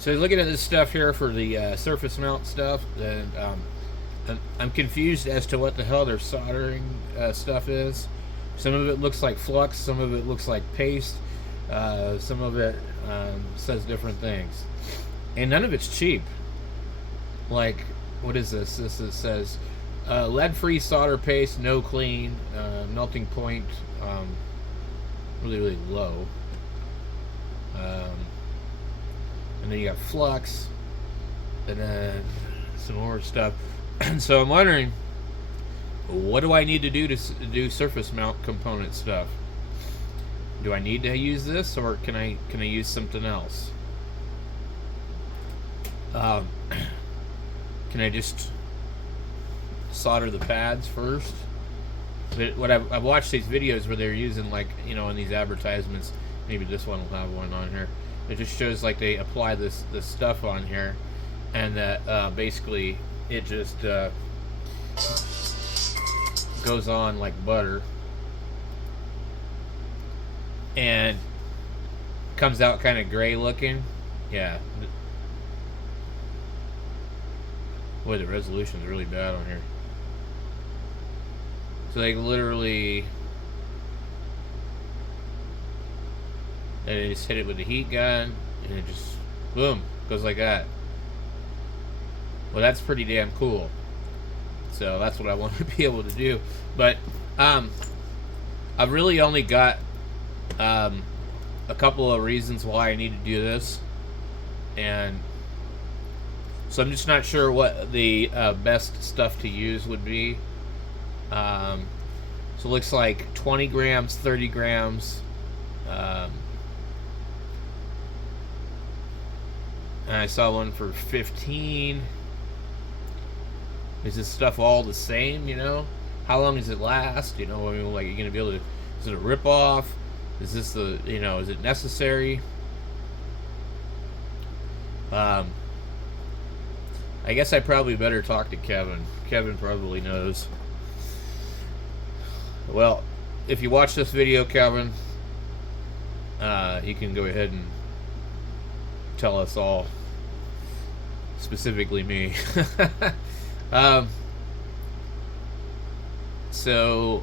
So looking at this stuff here for the surface mount stuff, and I'm confused as to what the hell their soldering stuff is. Some of it looks like flux, some of it looks like paste, some of it says different things, and none of it's cheap. Like, what is this? Says lead-free solder paste, no clean, melting point, really low. Um, and then you got flux, and then some more stuff. So I'm wondering, what do I need to do surface mount component stuff? Do I need to use this, or can I use something else? Um, can I just solder the pads first? But what I've watched these videos where they're using, like, you know, in these advertisements. Maybe this one will have one on here. It just shows like they apply this stuff on here, and that basically it just goes on like butter, and comes out kind of gray looking. Yeah. Boy, the resolution is really bad on here. So they literally, and they just hit it with the heat gun, and it just, boom, goes like that. Well, that's pretty damn cool. So that's what I want to be able to do. But I've really only got a couple of reasons why I need to do this, and so I'm just not sure what the best stuff to use would be. So it looks like 20 grams, 30 grams. And I saw one for 15. Is this stuff all the same, you know? How long does it last? You know, I mean, like, are you going to be able to, is it a rip-off? Is this the, you know, is it necessary? I guess I probably better talk to Kevin. Kevin probably knows. Well, if you watch this video, Kevin, you can go ahead and tell us all, specifically me. So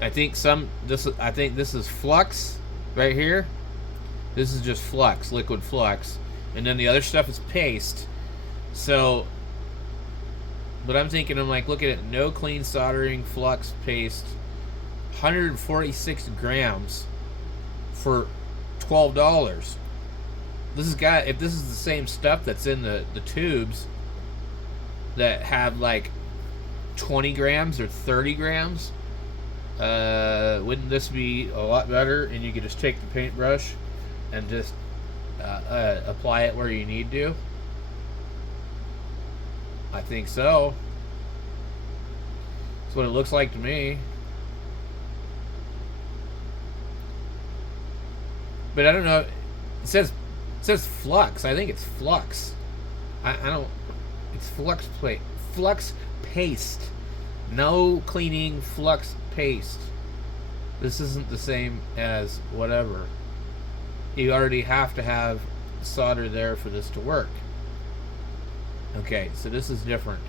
I think this is flux right here. This is just flux, liquid flux, and then the other stuff is paste. So, but I'm thinking, I'm like, look at it, no clean soldering, flux, paste, 146 grams for $12. This has got, if this is the same stuff that's in the tubes that have like 20 grams or 30 grams, wouldn't this be a lot better? And you could just take the paintbrush and just apply it where you need to. I think so. That's what it looks like to me. But I don't know. It says flux. I think it's flux. I don't. It's flux paste. No cleaning, flux paste. This isn't the same as whatever. You already have to have solder there for this to work. Okay, so this is different.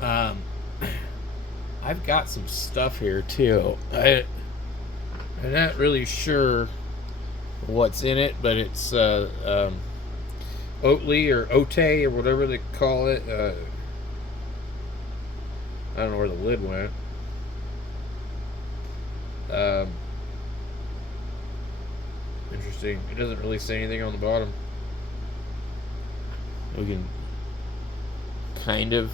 I've got some stuff here too. I'm not really sure what's in it, but it's Oatly or Ote or whatever they call it. I don't know where the lid went. Interesting. It doesn't really say anything on the bottom. We can kind of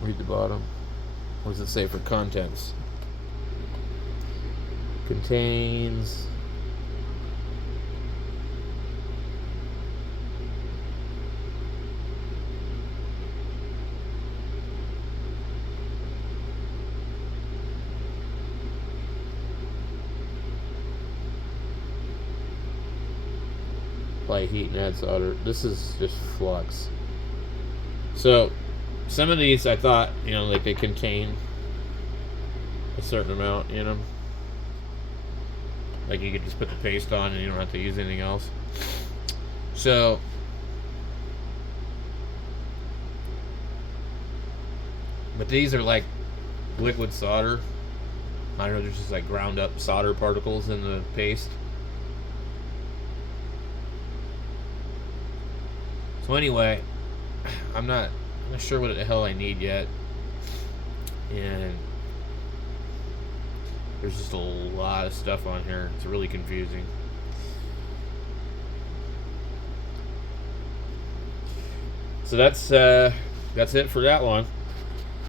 read the bottom. What does it say for contents? Contains apply heat and add solder. This is just flux. So some of these I thought, you know, like they contain a certain amount, you know. Like you could just put the paste on and you don't have to use anything else. So but these are like liquid solder. I don't know, there's just like ground up solder particles in the paste. So anyway, I'm not sure what the hell I need yet. And there's just a lot of stuff on here. It's really confusing. So that's it for that one.